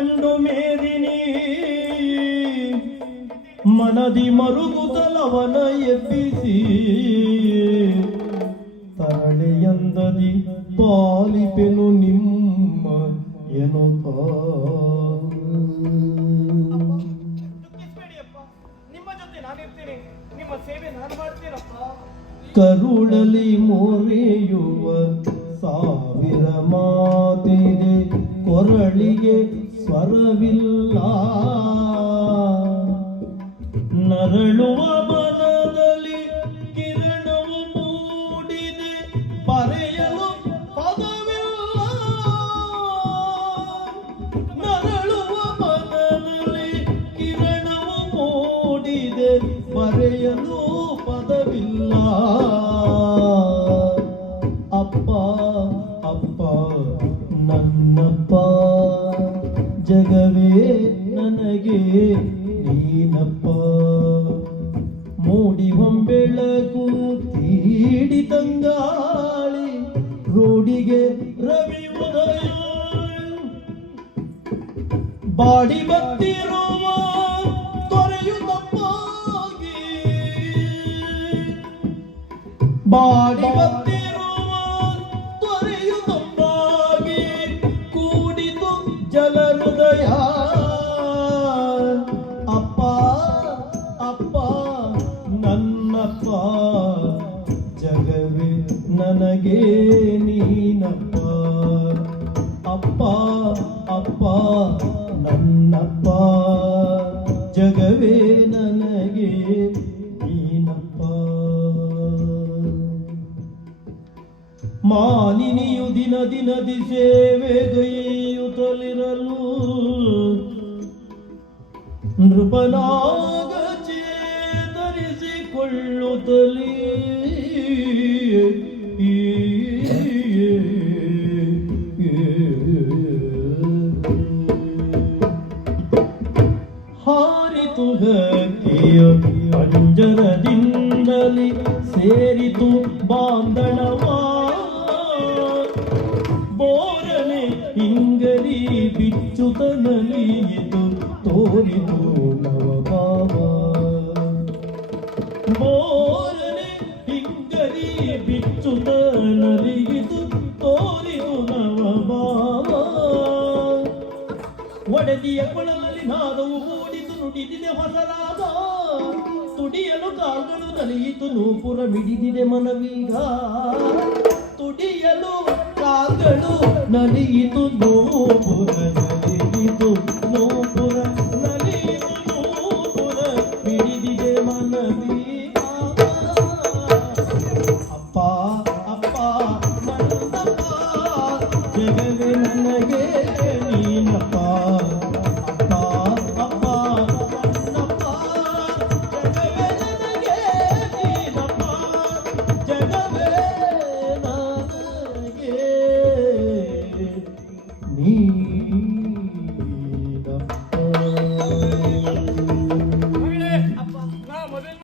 ಕಂಡು ಮೇದಿನಿ ಮನದಿ ಮರುಗುತಲವನ ಎಬ್ಬಿಸಿ. ತರಳೆಯಂದದಿ ಪಾಲಿಪೆನು ನಿಮ್ಮ ಏನು ಕರುಳಲಿ ಮೊರೆಯುವ ಸಾವಿರ ಮಾತಿದೆ ಕೊರಳಿಗೆ ಸ್ವರವಿಲ್ಲ ನರಳುವ ಮನದಲ್ಲಿ ಕಿರಣವು ಮೂಡಿದೆ ಬರೆಯಲು ಪದವಿಲ್ಲ ನರಳುವ ಮನದಲ್ಲಿ ಕಿರಣವು ಮೂಡಿದೆ ಬರೆಯಲು ಪದವಿಲ್ಲ ನನಗೆ ನೀನಪ್ಪ. ಮೂಡಿ ಹೊಂಬೆಳಕು ತೀಡಿ ತಂಗಾಳಿ ರೋಡಿಗೆ ರವಿ ಉದಯ. ಬಾಡಿ ಬತ್ತಿರುವ ತೊರೆಯು ತಪ್ಪಾಗಿ. ಬಾಡಿ ಬತ್ತಿರುವ ಜಗವೇ ನನಗೆ ನೀನಪ್ಪ. ಮಾಲಿನಿಯು ದಿನ ದಿನದಿ ಸೇವೆಗೈಯುತ್ತಲಿರಲು ನೃಪನಾಗ ಚೇತರಿಸಿಕೊಳ್ಳುತ್ತಲೇ. ಹಾರಿತು ಅಂಜರದಿಂದಲಿ ಸೇರಿತು ಬಾಂಧಣವ. ಬೋರನೆ ಇಂಗರಿ ಬಿಚ್ಚುತನಲಿಯಿತು ತೋರಿತು ನವಭಾವ. ಬೋರನೆ ಇಂಗರಿ ಬಿಚ್ಚುತನಲಿಯಿತು ತೋರಿತು ನವಭಾವ. ಒಡೆದಿಯ ಕೊಳಲಲ್ಲಿ ನಾದವು ನುಡಿದಿದೆ ಹೊಸರಾದ. ತುಡಿಯಲು ಕಾಲ್ಗಳು ನಲಿಯಿತು ನೂಪುರ ಬಿಡಿದಿದೆ ಮನವೀಗ. ತುಡಿಯಲು ಕಾಲ್ಗಳು ನಲಿಯಿತು ನೂಪುರ